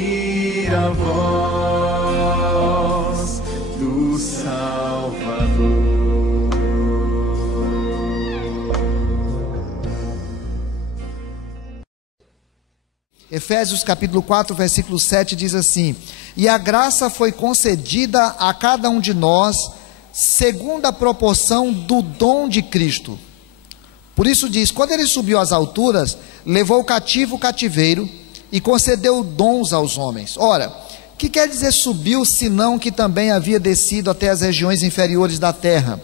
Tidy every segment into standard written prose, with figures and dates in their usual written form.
ouvir a voz do Salvador. Efésios capítulo 4, versículo 7 diz assim: e a graça foi concedida a cada um de nós, segundo a proporção do dom de Cristo. Por isso diz, quando ele subiu às alturas, levou cativo o cativeiro e concedeu dons aos homens. Ora, que quer dizer subiu, senão que também havia descido até as regiões inferiores da terra?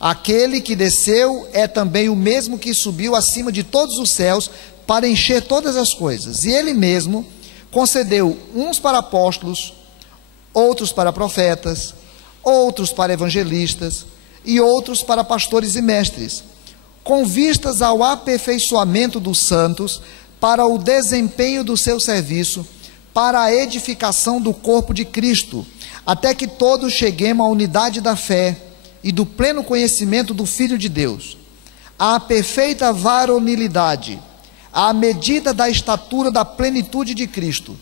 Aquele que desceu é também o mesmo que subiu acima de todos os céus, para encher todas as coisas. E ele mesmo concedeu uns para apóstolos, outros para profetas, outros para evangelistas, e outros para pastores e mestres, com vistas ao aperfeiçoamento dos santos, para o desempenho do seu serviço, para a edificação do corpo de Cristo, até que todos cheguemos à unidade da fé e do pleno conhecimento do Filho de Deus, à perfeita varonilidade, à medida da estatura da plenitude de Cristo,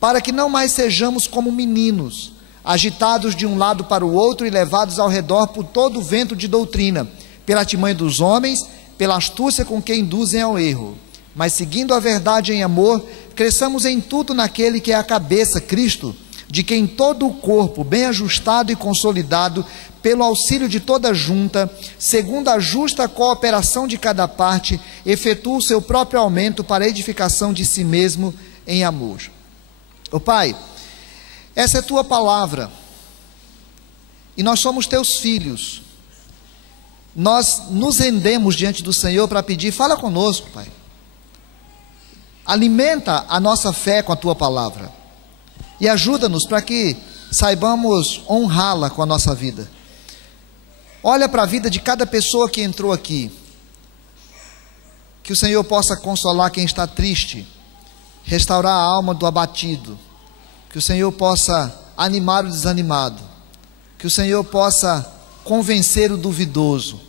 para que não mais sejamos como meninos, agitados de um lado para o outro e levados ao redor por todo o vento de doutrina, pela artimanha dos homens, pela astúcia com que induzem ao erro, mas seguindo a verdade em amor, cresçamos em tudo naquele que é a cabeça, Cristo, de quem todo o corpo, bem ajustado e consolidado, pelo auxílio de toda junta, segundo a justa cooperação de cada parte, efetua o seu próprio aumento para a edificação de si mesmo em amor. Ó Pai, essa é a tua palavra, e nós somos teus filhos. Nós nos rendemos diante do Senhor para pedir, fala conosco, Pai. Alimenta a nossa fé com a tua palavra, e ajuda-nos para que saibamos honrá-la com a nossa vida. Olha para a vida de cada pessoa que entrou aqui, que o Senhor possa consolar quem está triste, restaurar a alma do abatido, que o Senhor possa animar o desanimado, que o Senhor possa convencer o duvidoso,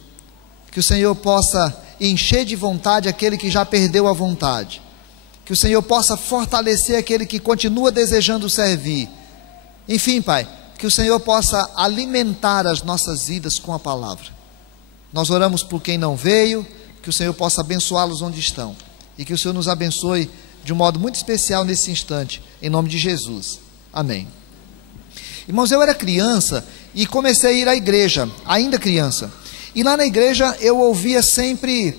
que o Senhor possa encher de vontade aquele que já perdeu a vontade, que o Senhor possa fortalecer aquele que continua desejando servir. Enfim, Pai, que o Senhor possa alimentar as nossas vidas com a palavra. Nós oramos por quem não veio, que o Senhor possa abençoá-los onde estão, e que o Senhor nos abençoe de um modo muito especial nesse instante, em nome de Jesus, amém. Irmãos, eu era criança e comecei a ir à igreja, ainda criança, e lá na igreja eu ouvia sempre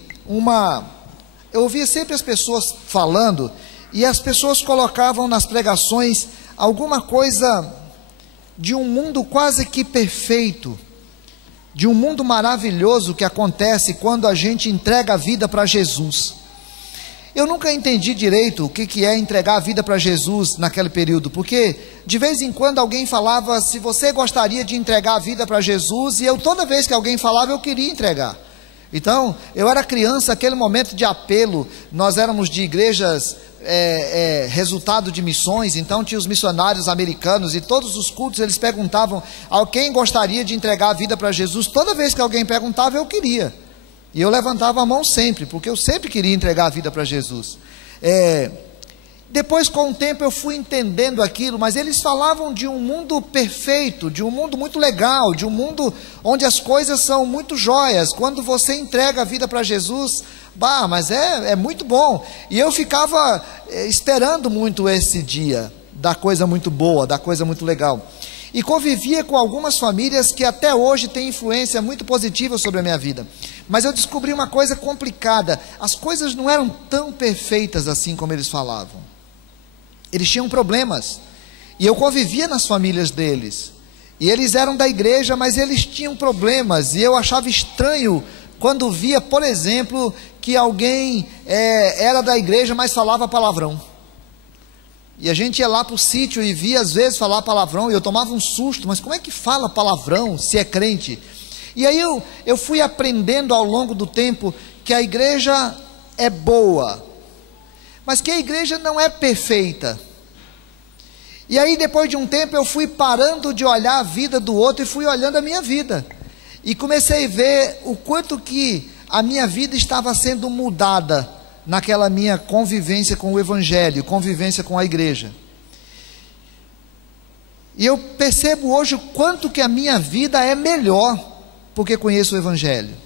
as pessoas falando, e as pessoas colocavam nas pregações alguma coisa de um mundo quase que perfeito, de um mundo maravilhoso que acontece quando a gente entrega a vida para Jesus. Eu nunca entendi direito o que é entregar a vida para Jesus naquele período, porque de vez em quando alguém falava, se você gostaria de entregar a vida para Jesus, e toda vez que alguém falava, eu queria entregar. Então, eu era criança, aquele momento de apelo, nós éramos de igrejas, resultado de missões, então tinha os missionários americanos, e todos os cultos eles perguntavam, quem gostaria de entregar a vida para Jesus? Toda vez que alguém perguntava, eu queria, e eu levantava a mão sempre, porque eu sempre queria entregar a vida para Jesus. Depois, com o tempo, eu fui entendendo aquilo, mas eles falavam de um mundo perfeito, de um mundo muito legal, de um mundo onde as coisas são muito jóias. Quando você entrega a vida para Jesus, mas é muito bom. E eu ficava esperando muito esse dia, da coisa muito boa, da coisa muito legal. E convivia com algumas famílias que até hoje têm influência muito positiva sobre a minha vida. Mas eu descobri uma coisa complicada, as coisas não eram tão perfeitas assim como eles falavam. Eles tinham problemas, e eu convivia nas famílias deles, e eles eram da igreja, mas eles tinham problemas, e eu achava estranho quando via, por exemplo, que alguém era da igreja, mas falava palavrão, e a gente ia lá para o sítio e via às vezes falar palavrão, e eu tomava um susto, mas como é que fala palavrão se é crente? E aí eu fui aprendendo ao longo do tempo que a igreja é boa, mas que a igreja não é perfeita. E aí depois de um tempo eu fui parando de olhar a vida do outro e fui olhando a minha vida, e comecei a ver o quanto que a minha vida estava sendo mudada naquela minha convivência com o evangelho, convivência com a igreja. E eu percebo hoje o quanto que a minha vida é melhor, porque conheço o Evangelho.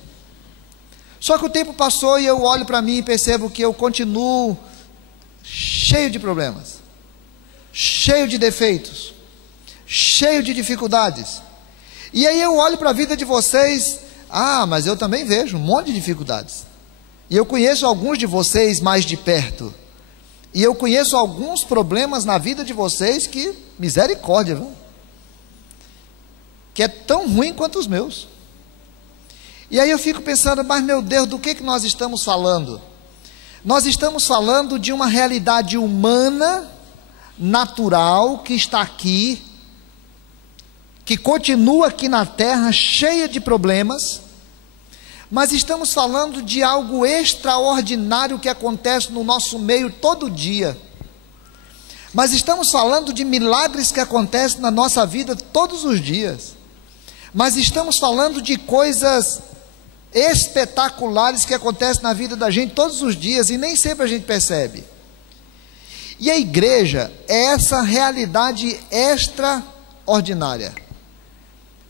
Só que o tempo passou e eu olho para mim e percebo que eu continuo cheio de problemas, cheio de defeitos, cheio de dificuldades. E aí eu olho para a vida de vocês, mas eu também vejo um monte de dificuldades. E eu conheço alguns de vocês mais de perto. E eu conheço alguns problemas na vida de vocês que, misericórdia, viu? Que é tão ruim quanto os meus. E aí eu fico pensando, mas meu Deus, do que nós estamos falando? Nós estamos falando de uma realidade humana, natural, que está aqui, que continua aqui na terra, cheia de problemas, mas estamos falando de algo extraordinário que acontece no nosso meio todo dia. Mas estamos falando de milagres que acontecem na nossa vida todos os dias. Mas estamos falando de coisas espetaculares que acontecem na vida da gente todos os dias e nem sempre a gente percebe. E a igreja é essa realidade extraordinária.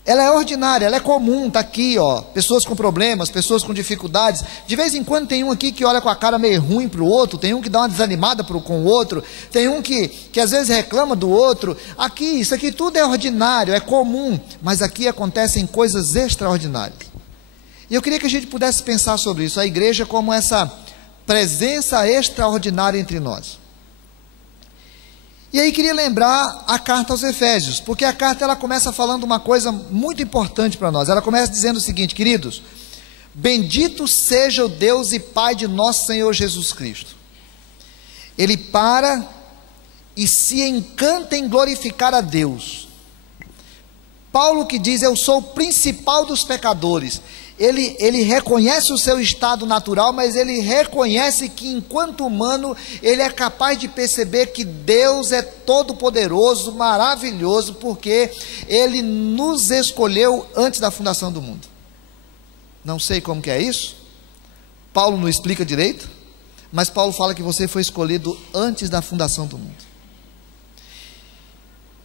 Ela é ordinária, ela é comum, está aqui, pessoas com problemas, pessoas com dificuldades. De vez em quando tem um aqui que olha com a cara meio ruim para o outro, tem um que dá uma desanimada com o outro, tem um que às vezes reclama do outro. Aqui, isso aqui tudo é ordinário, é comum, mas aqui acontecem coisas extraordinárias. E eu queria que a gente pudesse pensar sobre isso, a igreja como essa presença extraordinária entre nós. E aí queria lembrar a carta aos Efésios, porque a carta ela começa falando uma coisa muito importante para nós. Ela começa dizendo o seguinte: queridos, bendito seja o Deus e Pai de nosso Senhor Jesus Cristo. Ele para e se encanta em glorificar a Deus. Paulo que diz, eu sou o principal dos pecadores. Ele reconhece o seu estado natural, mas ele reconhece que enquanto humano, ele é capaz de perceber que Deus é todo poderoso, maravilhoso, porque ele nos escolheu antes da fundação do mundo. Não sei como que é isso, Paulo não explica direito, mas Paulo fala que você foi escolhido antes da fundação do mundo.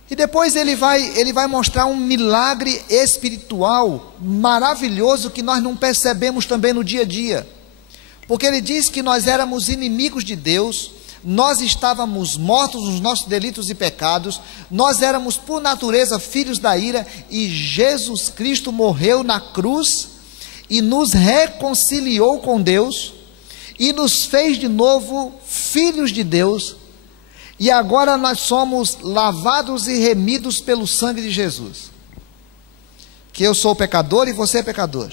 E depois ele vai mostrar um milagre espiritual maravilhoso que nós não percebemos também no dia a dia. Porque ele diz que nós éramos inimigos de Deus, nós estávamos mortos nos nossos delitos e pecados, nós éramos por natureza filhos da ira, e Jesus Cristo morreu na cruz e nos reconciliou com Deus e nos fez de novo filhos de Deus. E agora nós somos lavados e remidos pelo sangue de Jesus. Que eu sou pecador e você é pecador.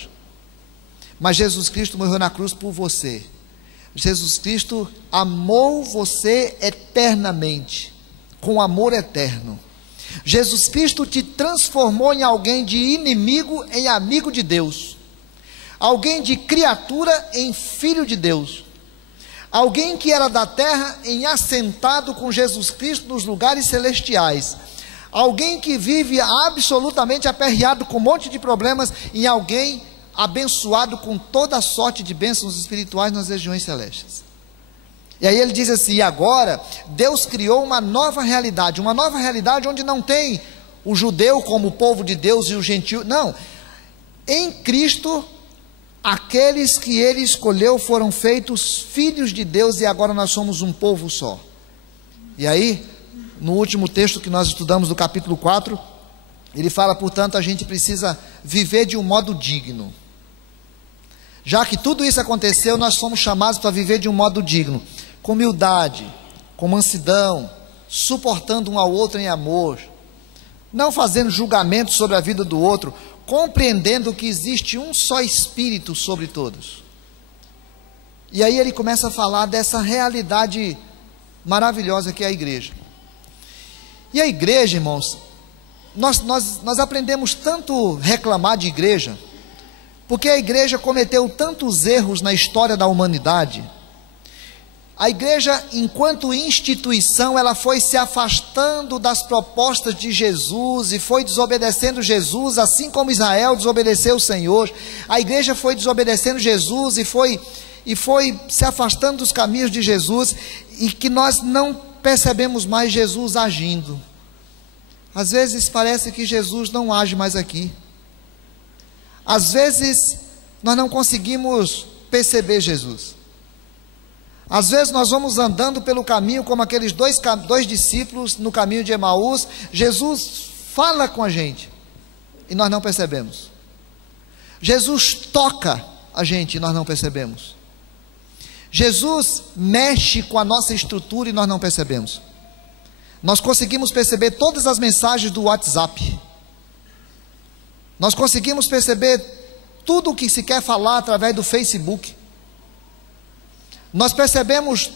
Mas Jesus Cristo morreu na cruz por você. Jesus Cristo amou você eternamente, com amor eterno. Jesus Cristo te transformou em alguém de inimigo em amigo de Deus. Alguém de criatura em filho de Deus. Alguém que era da terra em assentado com Jesus Cristo nos lugares celestiais. Alguém que vive absolutamente aperreado com um monte de problemas, em alguém abençoado com toda sorte de bênçãos espirituais nas regiões celestes. E aí ele diz assim: e agora Deus criou uma nova realidade onde não tem o judeu como o povo de Deus e o gentio, não, em Cristo aqueles que ele escolheu foram feitos filhos de Deus, e agora nós somos um povo só. E aí, no último texto que nós estudamos, do capítulo 4, ele fala, portanto, a gente precisa viver de um modo digno. Já que tudo isso aconteceu, nós somos chamados para viver de um modo digno, com humildade, com mansidão, suportando um ao outro em amor, não fazendo julgamento sobre a vida do outro, compreendendo que existe um só Espírito sobre todos. E aí ele começa a falar dessa realidade maravilhosa que é a igreja. E a igreja, irmãos, nós aprendemos tanto reclamar de igreja, porque a igreja cometeu tantos erros na história da humanidade. A igreja, enquanto instituição, ela foi se afastando das propostas de Jesus e foi desobedecendo Jesus, assim como Israel desobedeceu o Senhor. A igreja foi desobedecendo Jesus e foi se afastando dos caminhos de Jesus, e que nós não percebemos mais Jesus agindo. Às vezes parece que Jesus não age mais aqui. Às vezes nós não conseguimos perceber Jesus. Às vezes nós vamos andando pelo caminho como aqueles dois discípulos no caminho de Emaús. Jesus fala com a gente e nós não percebemos. Jesus toca a gente e nós não percebemos. Jesus mexe com a nossa estrutura e nós não percebemos. Nós conseguimos perceber todas as mensagens do WhatsApp. Nós conseguimos perceber tudo o que se quer falar através do Facebook. Nós percebemos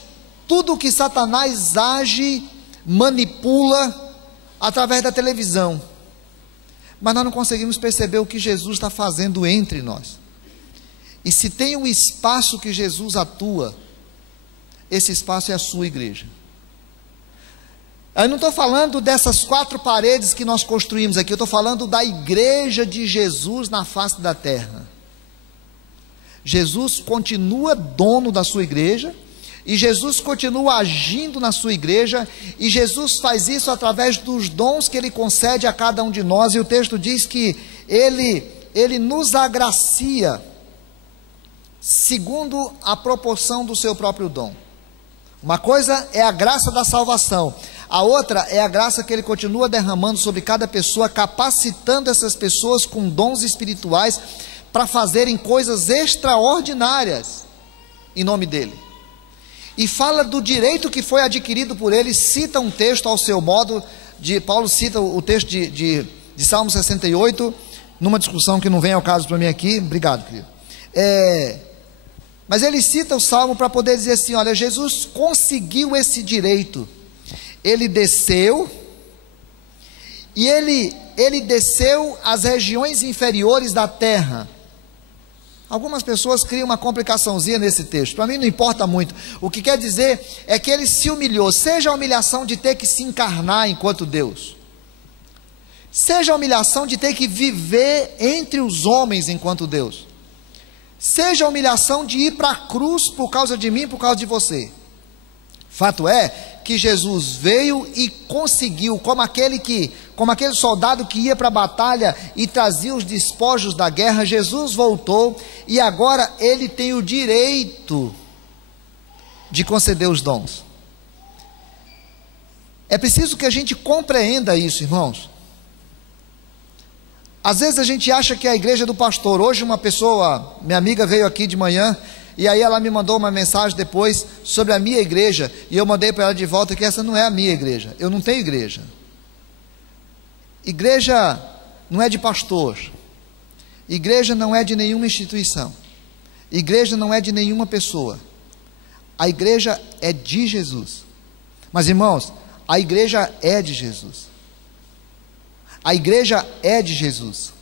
tudo o que Satanás age, manipula através da televisão. Mas nós não conseguimos perceber o que Jesus está fazendo entre nós. E se tem um espaço que Jesus atua, esse espaço é a sua igreja. Eu não estou falando dessas 4 paredes que nós construímos aqui, eu estou falando da igreja de Jesus na face da terra. Jesus continua dono da sua igreja, e Jesus continua agindo na sua igreja, e Jesus faz isso através dos dons que Ele concede a cada um de nós, e o texto diz que Ele nos agracia, segundo a proporção do seu próprio dom. Uma coisa é a graça da salvação, a outra é a graça que Ele continua derramando sobre cada pessoa, capacitando essas pessoas com dons espirituais, para fazerem coisas extraordinárias, em nome dEle. E fala do direito que foi adquirido por Ele, cita um texto ao seu modo, Paulo cita o texto de Salmo 68, numa discussão que não vem ao caso para mim aqui, obrigado querido, mas ele cita o Salmo para poder dizer assim, olha, Jesus conseguiu esse direito, Ele desceu, e ele desceu às regiões inferiores da terra. Algumas pessoas criam uma complicaçãozinha nesse texto, para mim não importa muito. O que quer dizer é que Ele se humilhou, seja a humilhação de ter que se encarnar enquanto Deus, seja a humilhação de ter que viver entre os homens enquanto Deus, seja a humilhação de ir para a cruz por causa de mim, por causa de você. Fato é que Jesus veio e conseguiu, como aquele soldado que ia para a batalha e trazia os despojos da guerra, Jesus voltou e agora Ele tem o direito de conceder os dons. É preciso que a gente compreenda isso, irmãos. Às vezes a gente acha que é a igreja do pastor. Hoje uma pessoa, minha amiga veio aqui de manhã, e aí ela me mandou uma mensagem depois sobre a minha igreja, e eu mandei para ela de volta que essa não é a minha igreja, eu não tenho igreja. Igreja não é de pastor, igreja não é de nenhuma instituição, igreja não é de nenhuma pessoa, a igreja é de Jesus. Mas irmãos, a igreja é de Jesus, a igreja é de Jesus.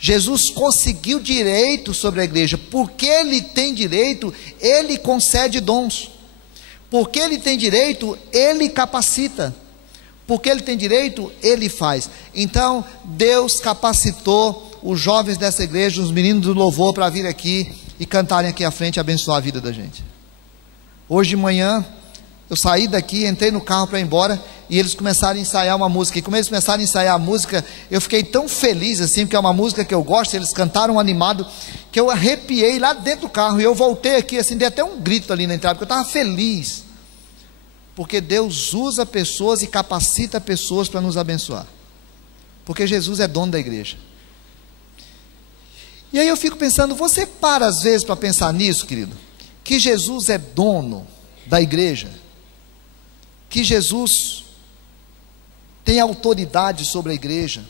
Jesus conseguiu direito sobre a igreja, porque Ele tem direito, Ele concede dons, porque Ele tem direito, Ele capacita, porque Ele tem direito, Ele faz. Então Deus capacitou os jovens dessa igreja, os meninos do louvor, para vir aqui e cantarem aqui à frente e abençoar a vida da gente. Hoje de manhã eu saí daqui, entrei no carro para ir embora, e eles começaram a ensaiar uma música, e como eles começaram a ensaiar a música, eu fiquei tão feliz assim, porque é uma música que eu gosto, eles cantaram animado, que eu arrepiei lá dentro do carro, e eu voltei aqui assim, dei até um grito ali na entrada, porque eu estava feliz, porque Deus usa pessoas e capacita pessoas para nos abençoar, porque Jesus é dono da igreja. E aí eu fico pensando, você para às vezes para pensar nisso, querido, que Jesus é dono da igreja, que Jesus tem autoridade sobre a igreja,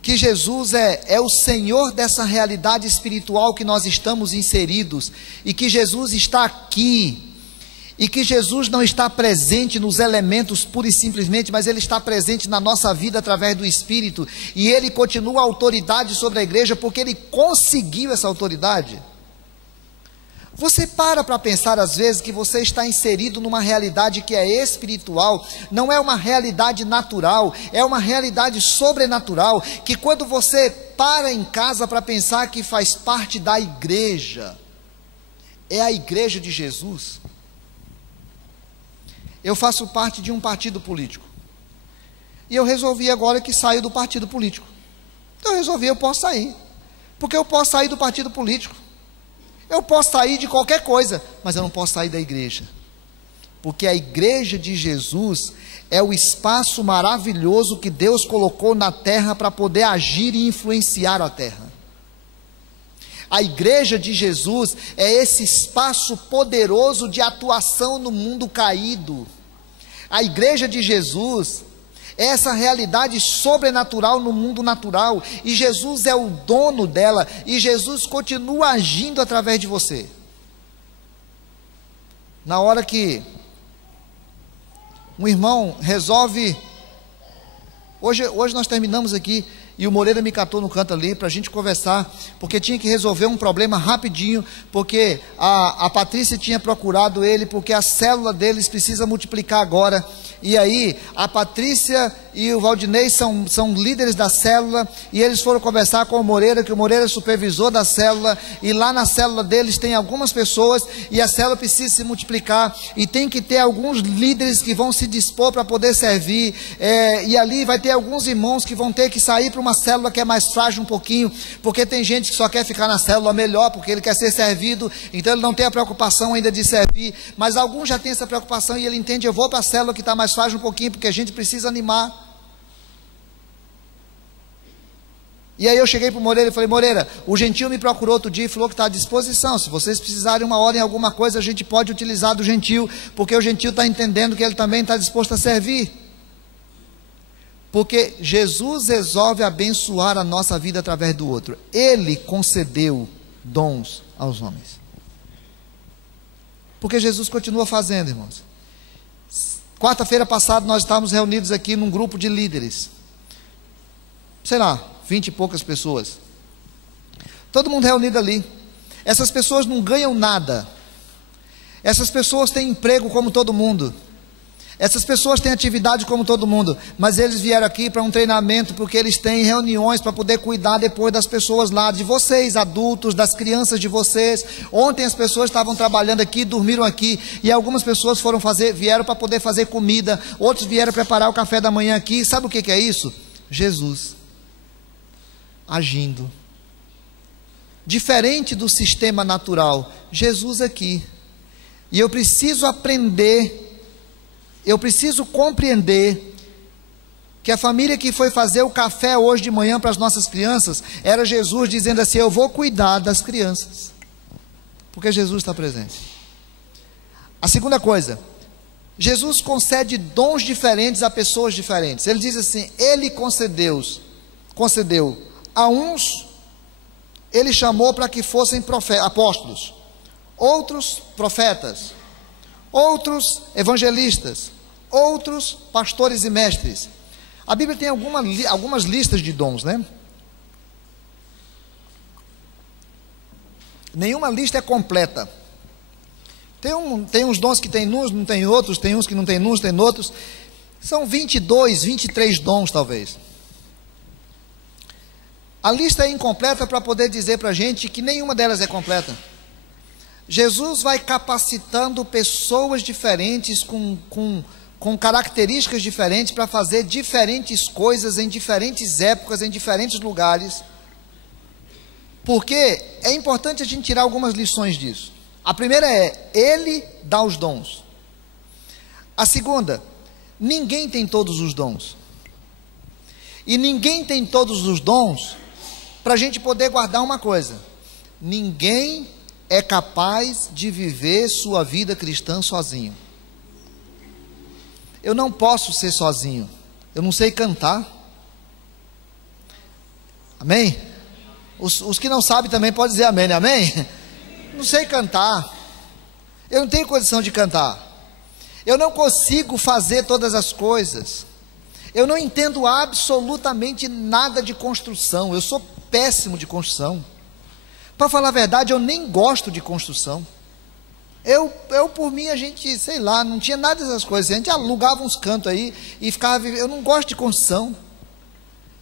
que Jesus é o Senhor dessa realidade espiritual que nós estamos inseridos, e que Jesus está aqui, e que Jesus não está presente nos elementos pura e simplesmente, mas Ele está presente na nossa vida através do Espírito, e Ele continua a autoridade sobre a igreja, porque Ele conseguiu essa autoridade. Você para pensar às vezes que você está inserido numa realidade que é espiritual, não é uma realidade natural, é uma realidade sobrenatural, que quando você para em casa para pensar que faz parte da igreja, é a igreja de Jesus, eu faço parte de um partido político. E eu resolvi agora que saio do partido político. Então eu resolvi, eu posso sair. Porque eu posso sair do partido político. Eu posso sair de qualquer coisa, mas eu não posso sair da igreja. Porque a igreja de Jesus é o espaço maravilhoso que Deus colocou na terra para poder agir e influenciar a terra. A igreja de Jesus é esse espaço poderoso de atuação no mundo caído. A igreja de Jesus é essa realidade sobrenatural no mundo natural, e Jesus é o dono dela, e Jesus continua agindo através de você. Na hora que um irmão resolve, hoje nós terminamos aqui, e o Moreira me catou no canto ali, para a gente conversar, porque tinha que resolver um problema rapidinho, porque a Patrícia tinha procurado ele, porque a célula deles precisa multiplicar agora, e aí a Patrícia e o Valdinei são líderes da célula, e eles foram conversar com o Moreira, que o Moreira é supervisor da célula, e lá na célula deles tem algumas pessoas, e a célula precisa se multiplicar, e tem que ter alguns líderes que vão se dispor para poder servir, e ali vai ter alguns irmãos que vão ter que sair para uma célula que é mais frágil um pouquinho, porque tem gente que só quer ficar na célula melhor, porque ele quer ser servido, então ele não tem a preocupação ainda de servir, mas alguns já têm essa preocupação, e ele entende, eu vou para a célula que está mais frágil um pouquinho, porque a gente precisa animar. E aí eu cheguei para o Moreira e falei: Moreira, o Gentil me procurou outro dia e falou que está à disposição, se vocês precisarem uma hora em alguma coisa, a gente pode utilizar do Gentil, porque o Gentil está entendendo que ele também está disposto a servir, porque Jesus resolve abençoar a nossa vida através do outro. Ele concedeu dons aos homens, porque Jesus continua fazendo, irmãos. Quarta-feira passada nós estávamos reunidos aqui num grupo de líderes, sei lá, 20 e poucas pessoas, todo mundo reunido ali. Essas pessoas não ganham nada, essas pessoas têm emprego como todo mundo, essas pessoas têm atividade como todo mundo, mas eles vieram aqui para um treinamento, porque eles têm reuniões para poder cuidar depois das pessoas lá, de vocês adultos, das crianças de vocês. Ontem as pessoas estavam trabalhando aqui, dormiram aqui, e algumas pessoas vieram para poder fazer comida, outros vieram preparar o café da manhã aqui. Sabe o que é isso? Jesus agindo, diferente do sistema natural, Jesus aqui. E eu preciso aprender, eu preciso compreender que a família que foi fazer o café hoje de manhã para as nossas crianças, era Jesus dizendo assim: eu vou cuidar das crianças, porque Jesus está presente. A segunda coisa, Jesus concede dons diferentes a pessoas diferentes. Ele diz assim: ele concedeu a uns, ele chamou para que fossem apóstolos, outros profetas, outros evangelistas, outros pastores e mestres. A Bíblia tem algumas listas de dons, né? Nenhuma lista é completa. Tem uns dons que tem uns, não tem outros, tem uns que não tem uns, tem outros. São 22, 23 dons talvez. A lista é incompleta para poder dizer para a gente que nenhuma delas é completa. Jesus vai capacitando pessoas diferentes, com características diferentes, para fazer diferentes coisas em diferentes épocas, em diferentes lugares, porque é importante a gente tirar algumas lições disso. A primeira é: ele dá os dons. A segunda, ninguém tem todos os dons, e ninguém tem todos os dons para a gente poder guardar uma coisa: ninguém é capaz de viver sua vida cristã sozinho. Eu não posso ser sozinho, eu não sei cantar, amém? Os que não sabem também podem dizer amém, amém? Não sei cantar, eu não tenho condição de cantar, eu não consigo fazer todas as coisas, eu não entendo absolutamente nada de construção, eu sou péssimo de construção. Para falar a verdade, eu nem gosto de construção. Eu por mim, a gente, sei lá, não tinha nada dessas coisas. A gente alugava uns cantos aí e ficava vivendo. Eu não gosto de construção, não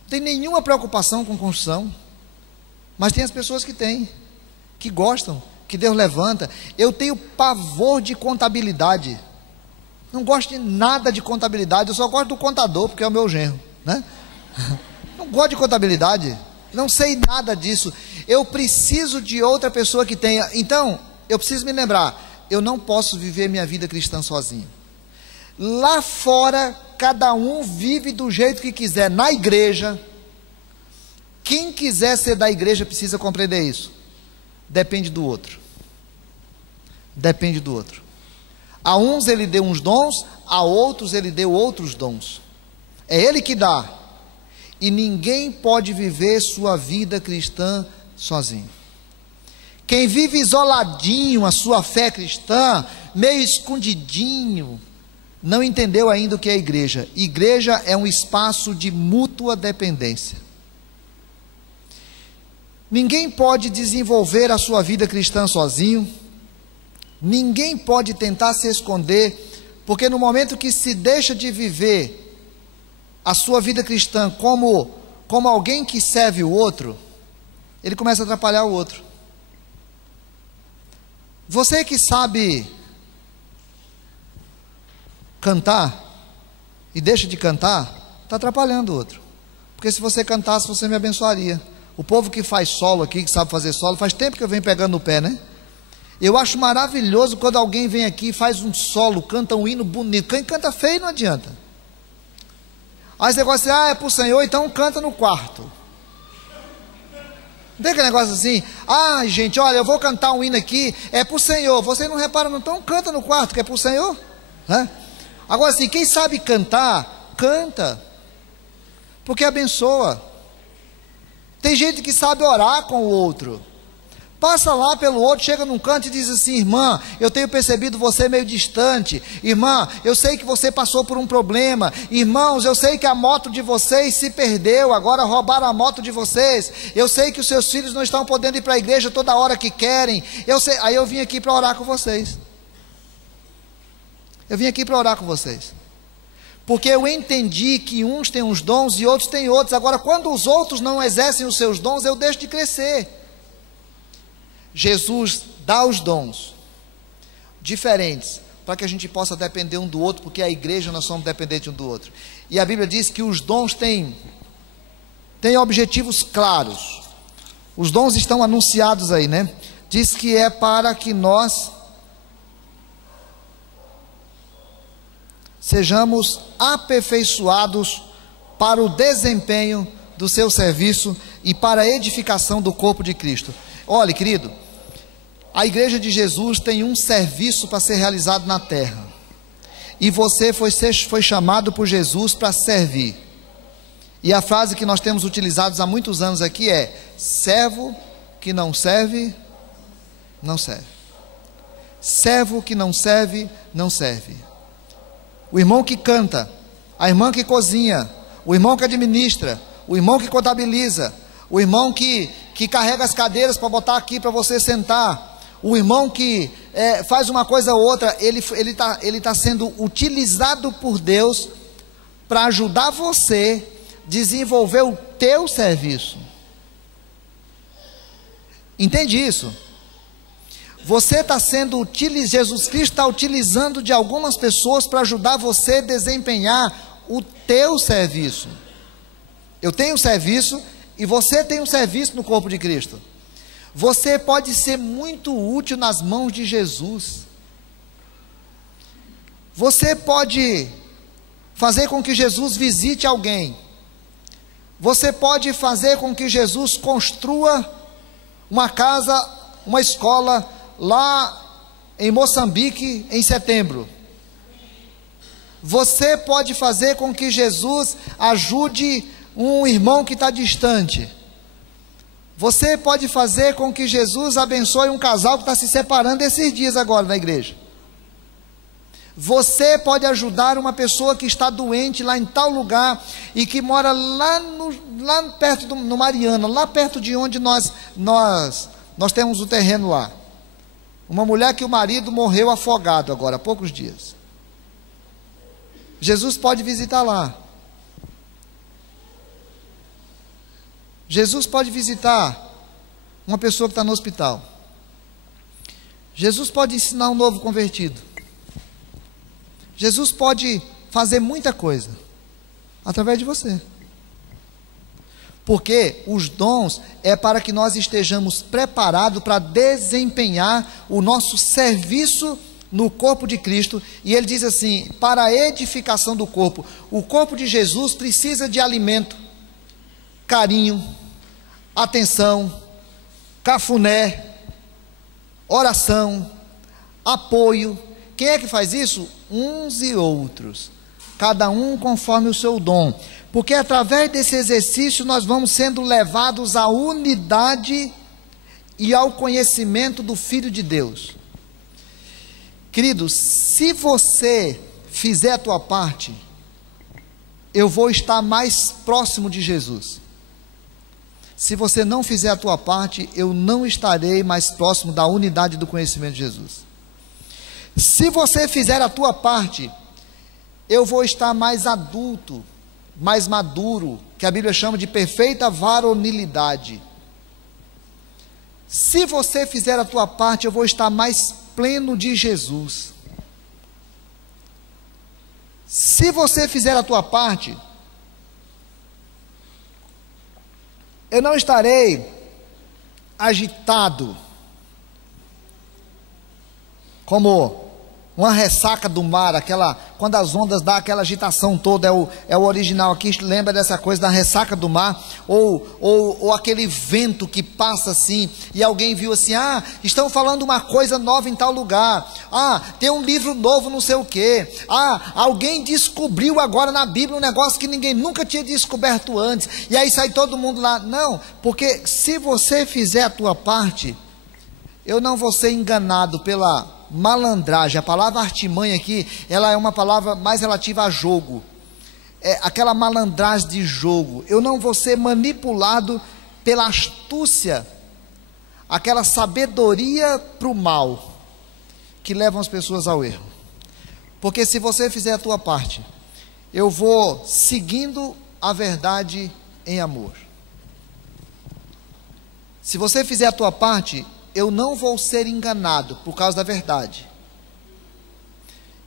tenho nenhuma preocupação com construção. Mas tem as pessoas que têm, que gostam, que Deus levanta. Eu tenho pavor de contabilidade. Não gosto de nada de contabilidade, eu só gosto do contador, porque é o meu genro, né? Não gosto de contabilidade, não sei nada disso. Eu preciso de outra pessoa que tenha. Então, eu preciso me lembrar, eu não posso viver minha vida cristã sozinho. Lá fora, cada um vive do jeito que quiser. Na igreja, quem quiser ser da igreja precisa compreender isso. Depende do outro. Depende do outro. A uns ele deu uns dons, a outros ele deu outros dons. É ele que dá. E ninguém pode viver sua vida cristã sozinho. Quem vive isoladinho a sua fé cristã, meio escondidinho, não entendeu ainda o que é igreja. Igreja é um espaço de mútua dependência. Ninguém pode desenvolver a sua vida cristã sozinho. Ninguém pode tentar se esconder, porque no momento que se deixa de viver a sua vida cristã como alguém que serve o outro, ele começa a atrapalhar o outro. Você que sabe cantar e deixa de cantar, está atrapalhando o outro. Porque se você cantasse, você me abençoaria. O povo que faz solo aqui, que sabe fazer solo, faz tempo que eu venho pegando no pé, né? Eu acho maravilhoso quando alguém vem aqui e faz um solo, canta um hino bonito. Quem canta feio não adianta. Aí esse negócio assim, é para o Senhor, então canta no quarto. Não tem aquele negócio assim, gente, olha, eu vou cantar um hino aqui, é para o Senhor. Você não repara, não, então canta no quarto, que é para o Senhor, né? Agora assim, quem sabe cantar, canta, porque abençoa. Tem gente que sabe orar com o outro, passa lá pelo outro, chega num canto e diz assim: irmã, eu tenho percebido você meio distante. Irmã, eu sei que você passou por um problema. Irmãos, eu sei que a moto de vocês se perdeu, agora roubaram a moto de vocês. Eu sei que os seus filhos não estão podendo ir para a igreja toda hora que querem. Eu sei, aí eu vim aqui para orar com vocês. Eu vim aqui para orar com vocês. Porque eu entendi que uns têm uns dons e outros têm outros. Agora, quando os outros não exercem os seus dons, eu deixo de crescer. Jesus dá os dons diferentes, para que a gente possa depender um do outro, porque a igreja nós somos dependentes um do outro. E a Bíblia diz que os dons têm objetivos claros. Os dons estão anunciados aí, né? Diz que é para que nós sejamos aperfeiçoados para o desempenho do seu serviço e para a edificação do corpo de Cristo. Olha, querido, a igreja de Jesus tem um serviço para ser realizado na terra, e você foi chamado por Jesus para servir. E a frase que nós temos utilizado há muitos anos aqui é: servo que não serve, não serve. Servo que não serve, não serve. O irmão que canta, a irmã que cozinha, o irmão que administra, o irmão que contabiliza, o irmão que carrega as cadeiras para botar aqui para você sentar, o irmão que faz uma coisa ou outra, ele tá sendo utilizado por Deus para ajudar você a desenvolver o teu serviço. Entende isso? Você está sendo utilizado, Jesus Cristo está utilizando de algumas pessoas para ajudar você a desempenhar o teu serviço. Eu tenho um serviço e você tem um serviço no corpo de Cristo. Você pode ser muito útil nas mãos de Jesus. Você pode fazer com que Jesus visite alguém. Você pode fazer com que Jesus construa uma casa, uma escola lá em Moçambique em setembro. Você pode fazer com que Jesus ajude um irmão que está distante. Você pode fazer com que Jesus abençoe um casal que está se separando esses dias agora na igreja. Você pode ajudar uma pessoa que está doente lá em tal lugar e que mora lá perto no Mariana, lá perto de onde nós temos o terreno lá. Uma mulher que o marido morreu afogado agora, há poucos dias. Jesus pode visitar lá. Jesus pode visitar uma pessoa que está no hospital. Jesus pode ensinar um novo convertido. Jesus pode fazer muita coisa através de você. Porque os dons é para que nós estejamos preparados para desempenhar o nosso serviço no corpo de Cristo. E ele diz assim, para a edificação do corpo. O corpo de Jesus precisa de alimento, carinho, atenção, cafuné, oração, apoio. Quem é que faz isso? Uns e outros, cada um conforme o seu dom. Porque através desse exercício nós vamos sendo levados à unidade e ao conhecimento do Filho de Deus. Queridos, se você fizer a tua parte, eu vou estar mais próximo de Jesus. Se você não fizer a tua parte, eu não estarei mais próximo da unidade do conhecimento de Jesus. Se você fizer a tua parte, eu vou estar mais adulto, mais maduro, que a Bíblia chama de perfeita varonilidade. Se você fizer a tua parte, eu vou estar mais pleno de Jesus. Se você fizer a tua parte, eu não estarei agitado, como uma ressaca do mar, quando as ondas dão aquela agitação toda, é o original aqui, lembra dessa coisa da ressaca do mar, ou aquele vento que passa assim, e alguém viu assim, estão falando uma coisa nova em tal lugar, tem um livro novo não sei o que, alguém descobriu agora na Bíblia um negócio que ninguém nunca tinha descoberto antes, e aí sai todo mundo lá. Não, porque se você fizer a tua parte, eu não vou ser enganado pela malandragem. A palavra artimanha aqui, ela é uma palavra mais relativa a jogo, é aquela malandragem de jogo. Eu não vou ser manipulado pela astúcia, aquela sabedoria para o mal, que levam as pessoas ao erro. Porque se você fizer a tua parte, eu vou seguindo a verdade em amor. Se você fizer a tua parte, eu não vou ser enganado por causa da verdade,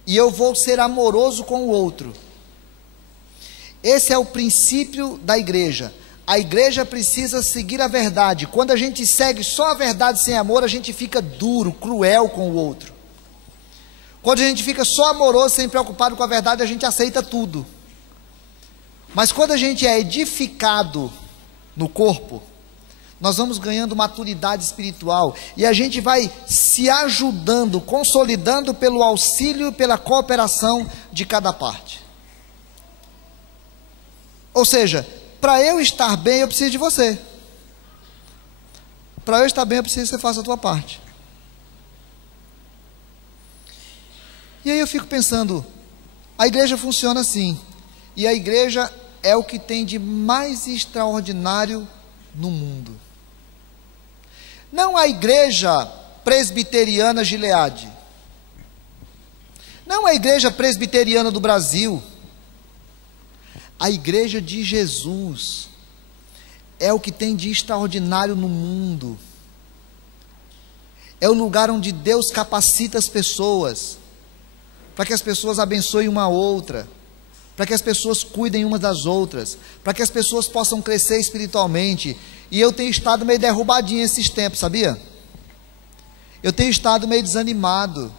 e eu vou ser amoroso com o outro. Esse é o princípio da igreja. A igreja precisa seguir a verdade. Quando a gente segue só a verdade sem amor, a gente fica duro, cruel com o outro. Quando a gente fica só amoroso, sem preocupado com a verdade, a gente aceita tudo. Mas quando a gente é edificado no corpo, nós vamos ganhando maturidade espiritual, e a gente vai se ajudando, consolidando pelo auxílio e pela cooperação de cada parte. Ou seja, para eu estar bem, eu preciso de você. Para eu estar bem, eu preciso que você faça a tua parte. E aí eu fico pensando, a igreja funciona assim, e a igreja é o que tem de mais extraordinário no mundo. Não a igreja presbiteriana Gileade, não a igreja presbiteriana do Brasil, a igreja de Jesus é o que tem de extraordinário no mundo. É o lugar onde Deus capacita as pessoas, para que as pessoas abençoem uma a outra, para que as pessoas cuidem umas das outras, para que as pessoas possam crescer espiritualmente. E eu tenho estado meio derrubadinho esses tempos, sabia? Eu tenho estado meio desanimado,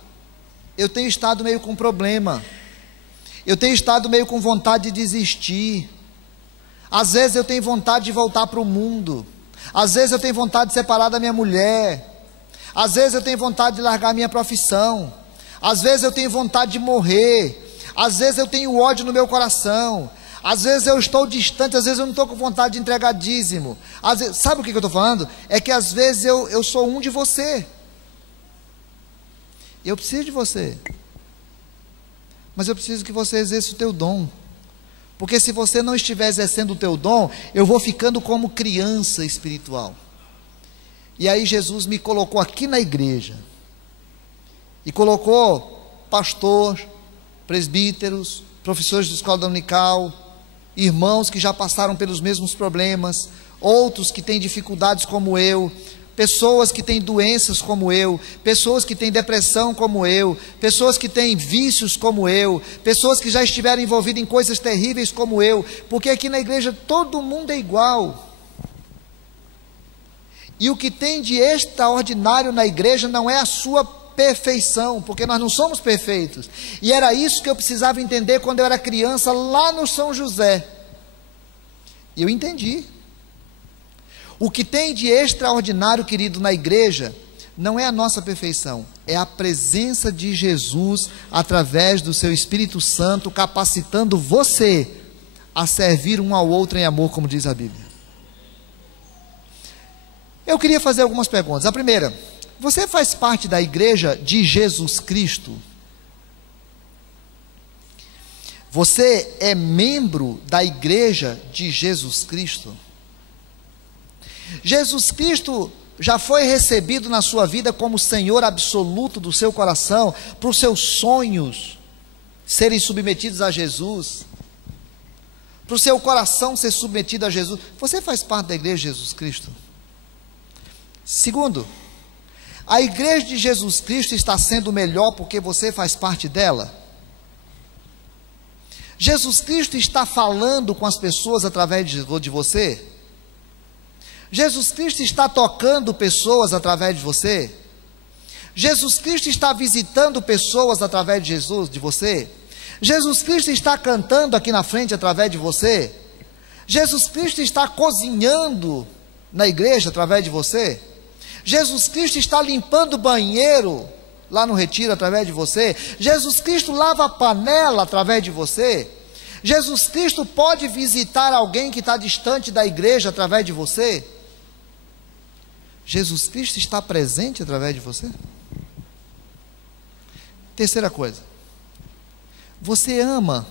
eu tenho estado meio com problema, eu tenho estado meio com vontade de desistir. Às vezes eu tenho vontade de voltar para o mundo, às vezes eu tenho vontade de separar da minha mulher, às vezes eu tenho vontade de largar a minha profissão, às vezes eu tenho vontade de morrer, às vezes eu tenho ódio no meu coração, às vezes eu estou distante, às vezes eu não estou com vontade de entregar dízimo. Às vezes, sabe o que eu estou falando? É que às vezes eu sou um de você, eu preciso de você, mas eu preciso que você exerça o teu dom, porque se você não estiver exercendo o teu dom, eu vou ficando como criança espiritual. E aí Jesus me colocou aqui na igreja, e colocou pastor, presbíteros, professores de escola dominical, irmãos que já passaram pelos mesmos problemas, outros que têm dificuldades como eu, pessoas que têm doenças como eu, pessoas que têm depressão como eu, pessoas que têm vícios como eu, pessoas que já estiveram envolvidas em coisas terríveis como eu, porque aqui na igreja todo mundo é igual. E o que tem de extraordinário na igreja não é a sua perfeição, porque nós não somos perfeitos. E era isso que eu precisava entender quando eu era criança lá no São José. E eu entendi. O que tem de extraordinário, querido, na igreja, não é a nossa perfeição, é a presença de Jesus através do seu Espírito Santo, capacitando você a servir um ao outro em amor, como diz a Bíblia. Eu queria fazer algumas perguntas. A primeira: você faz parte da igreja de Jesus Cristo? Você é membro da igreja de Jesus Cristo? Jesus Cristo já foi recebido na sua vida como Senhor absoluto do seu coração, para os seus sonhos serem submetidos a Jesus, para o seu coração ser submetido a Jesus. Você faz parte da igreja de Jesus Cristo? Segundo, a igreja de Jesus Cristo está sendo melhor porque você faz parte dela? Jesus Cristo está falando com as pessoas através de você? Jesus Cristo está tocando pessoas através de você? Jesus Cristo está visitando pessoas através de você? Jesus Cristo está cantando aqui na frente através de você? Jesus Cristo está cozinhando na igreja através de você? Jesus Cristo está limpando o banheiro lá no retiro através de você? Jesus Cristo lava a panela através de você? Jesus Cristo pode visitar alguém que está distante da igreja através de você? Jesus Cristo está presente através de você? Terceira coisa: você ama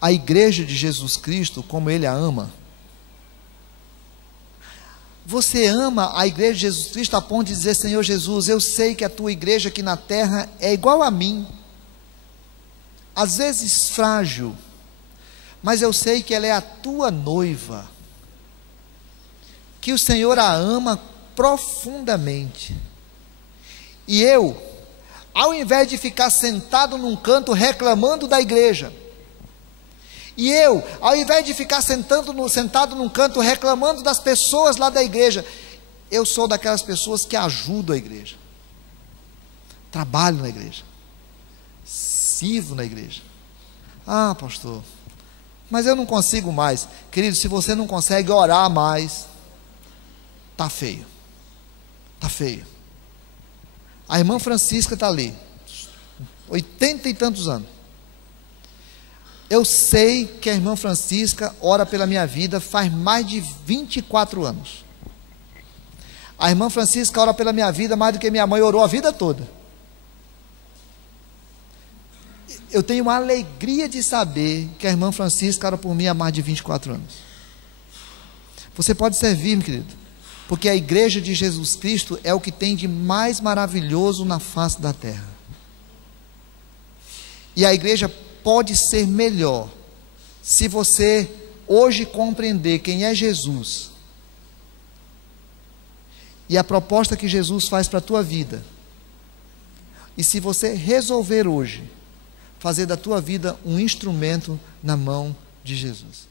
a igreja de Jesus Cristo como Ele a ama? Você ama a igreja de Jesus Cristo a ponto de dizer: Senhor Jesus, eu sei que a tua igreja aqui na terra é igual a mim, às vezes frágil, mas eu sei que ela é a tua noiva, que o Senhor a ama profundamente. E eu, ao invés de ficar sentado num canto reclamando da igreja, e eu, ao invés de ficar sentado num canto reclamando das pessoas lá da igreja, eu sou daquelas pessoas que ajudam a igreja, trabalho na igreja, sirvo na igreja. Ah, pastor, mas eu não consigo mais. Querido, se você não consegue orar mais, está feio. Está feio. A irmã Francisca está ali, 80 e tantos anos. Eu sei que a irmã Francisca ora pela minha vida faz mais de 24 anos. A irmã Francisca ora pela minha vida mais do que minha mãe orou a vida toda. Eu tenho uma alegria de saber que a irmã Francisca ora por mim há mais de 24 anos. Você pode servir, meu querido, porque a igreja de Jesus Cristo é o que tem de mais maravilhoso na face da terra. E a igreja pode ser melhor se você hoje compreender quem é Jesus e a proposta que Jesus faz para a tua vida, e se você resolver hoje fazer da tua vida um instrumento na mão de Jesus.